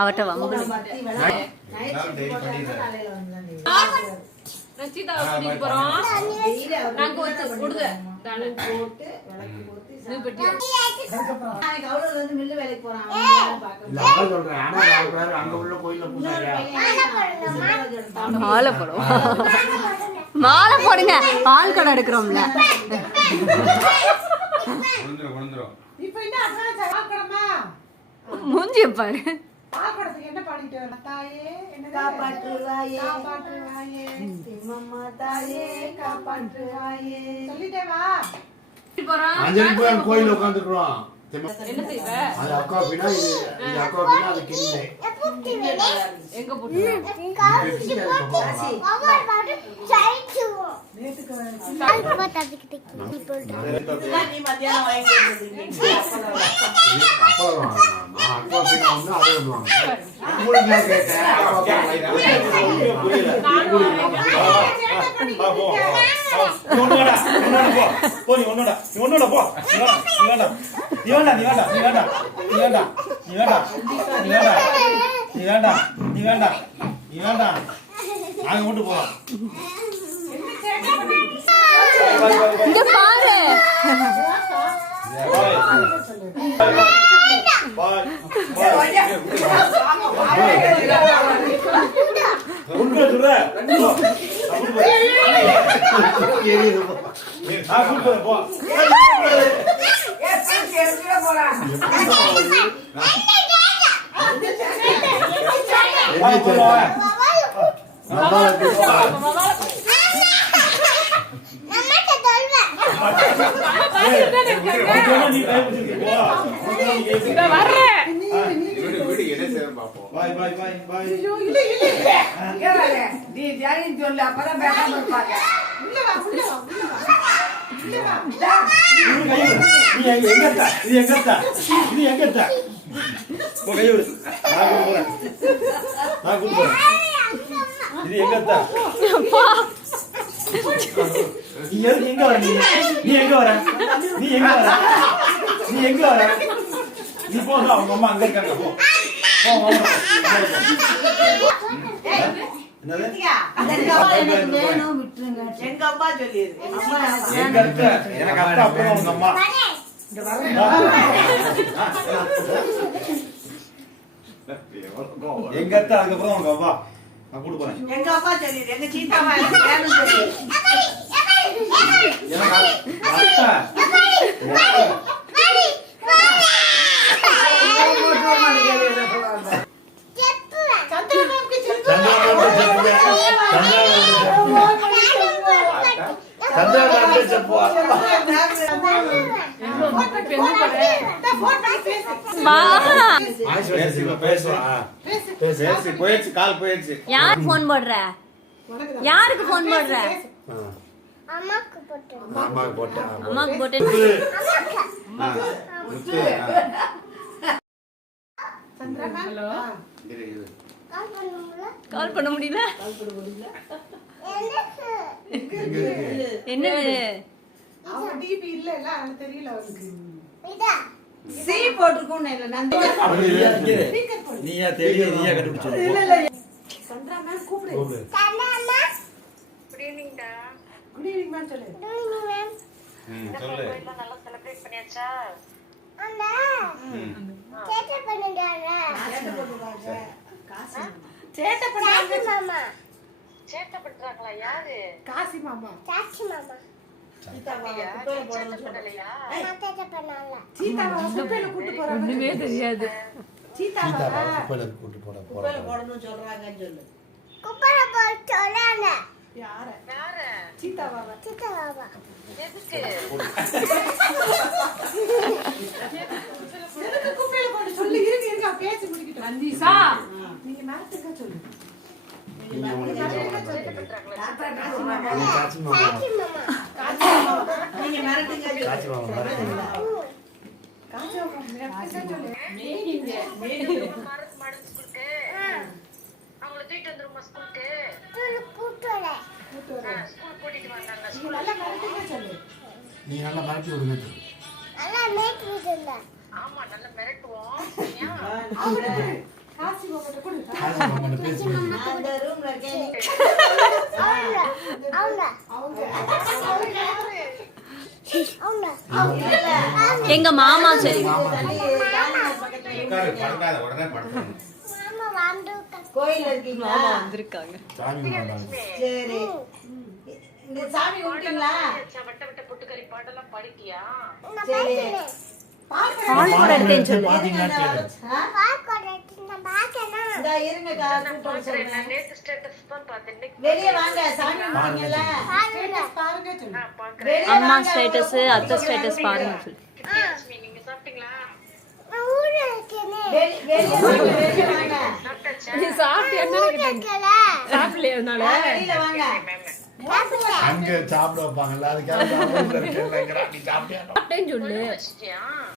அவட்ட வம்பு மாலை போடுவோம். மாலை போடுங்க, பால் கடை எடுக்கிறோம்ல. மூஞ்சி பாரு. என்ன பாடிட்டு தாயே என்ன காப்பாற்றுவாயே காப்பாற்றுவாயே அம்மா தாயே காப்பாற்றுவாயே சொல்லிட்டே வா. போறோம் கோயில்ல உட்கார்ந்துறோம். என்ன செய்வ? அது அக்கா பின்னா இது அக்கா பின்னா அது கிண்ணே. எங்க போட்டு? அவர் பாட்டு சைச்சுவோ. நேத்துக்கு பாப்பா தப்பிக்கு டிக்கி போடு. நீ மத்தியானம் வாங்கி கொடுத்தீங்க. அப்பா நான் அக்கா பின்னா வந்து அதே பண்ணுவாங்க. உங்களுக்கு நான் கேட்டேன். இங்க பாரு. நீ போங்க, அவங்க அம்மா அங்க இருக்காங்க. போ எங்க அப்பா சொல்லிரு. எங்க இருக்க எனக்கு அத்தை அப்புறம் உங்க அம்மா எங்க அத்தை அதுக்கப்புறம் உங்க அப்பா நான் கூட்டு போறேன். எங்க அப்பா சொல்லிரு. எங்க சீதாவா எனக்கு வேணும் சொல்லி. எனக்கு அத்தை யார் போன் போடுற? யாருக்கு போன் போடுற? அம்மாக்கு போட்டு. அம்மாக்கு போட்டேன். அம்மாக்கு போட்டு. ஹலோ. கால் பண்ண முடியல. என்னது? அவங்க டிபி இல்ல இல்ல எனக்கு தெரியல அவருக்கு. இதா சி போட்டுருக்கோம் இல்ல நந்தி. நீயா தெரியும் நீயா கண்டுபிடிச்சு. இல்ல இல்ல. சந்திரா மேம் கூப்பிடு. சந்திரா மேம். குட் ஈவினிங் டா. குட் ஈவினிங் மேம் சொல்லு. Good evening ma'am. சொல்லு. எல்லாம் நல்லா செலிப்ரேட் பண்ணியாச்சா? அண்ணா. சேட்டை பண்ணுங்க. சேட்டை பண்ணுவாங்க. காசி சேட்டை பண்ணுங்க மாமா. சேட்டை பண்றாங்களா? யாரு? காசி மாமா. சாச்சி மாமா. சீதாவா சேட்டை குப்பையில பண்ணலையா? சேட்டை பண்ணால. சீதாவா குப்பையில கூட்டி போறாங்க. ஒண்ணுமே தெரியாது. சீதாவா குப்பையில கூட்டி போட குப்பையில போடணும்னு சொல்றாங்கன்னு சொல்லு. குப்பையில போட்டு சொல்லாத. யார? யாரு? சீதாவா. சீதாவா. எதுக்கு? எதுக்கு குப்பையில போட்டு சொல்லு. இருங்க இருங்க பேசி முடிக்கிட்டு. நந்திசா, நீங்க மேரத்துக்கா சொல்லு. சாச்சி மாமா. நீங்க மேரத்துக்கா சொல்லு. காட்சி மாமா காசி மாமா மேரத்துக்கா சொல்லு. மாடு ஸ்கூலுக்கு அவங்கள தூக்கிட்டு வந்துருமா ஸ்கூலுக்கு? கூட்டோட. ஸ்கூல் கூட்டிட்டு வந்தாங்க. நீங்க நல்லா மேரத்துக்கா சொல்லு. நீ நல்லா மாட்டி விடுங்க. நல்லா மேட் விடுங்க. ஆமா நல்லா மிரட்டுவோம். அவரு காசி ஆசி மாமாட்ட கொடு. ஆசி மாமாட்ட பேசி அந்த ரூம்ல இருக்கேன் எங்க மாமா சரி உட்காரு, படுக்காத, உடனே படுக்கணும். கோயில்ல இருக்கீங்களா வந்திருக்காங்க. சாமி மாட்டாங்க. சரி இந்த சாமி கும்பிட்டீங்களா வட்ட வட்ட பொட்டுக்கறி பாட்டெல்லாம் படிக்கியா? சரி பால் கூட எடுத்தேன்னு சொல்லு. பாத்தீங்களா கேளு. இந்த இருங்க கூப்பிட்டு சொல்றேன் நான் நேத்து ஸ்டேட்டஸ் தான் பார்த்தேன். இன்னைக்கு வெளியே வாங்க சாமி கும்பிட்டீங்களா பாருங்க சொல்லு. பாக்குறேன். வெளியே அம்மா வாங்க. ஸ்டேட்டஸ் அத்தை ஸ்டேட்டஸ் பாருங்க சொல்லு. லட்சுமி, நீங்க சாப்பிட்டீங்களா? வெளியே வாங்க வெளியே வாங்க சாப்பிட்டாச்சா? நீ சாப்பிட்டியா? சாப்பிடலையா அதனால? வெளியில வாங்க அங்க சாப்பிட வைப்பாங்கல்ல அதுக்காக தான் ஊர்ல இருக்கேன் நீ சாப்பிட்டியா சாப்பிட்டேன்னு சொல்லு. வச்சிட்டியா?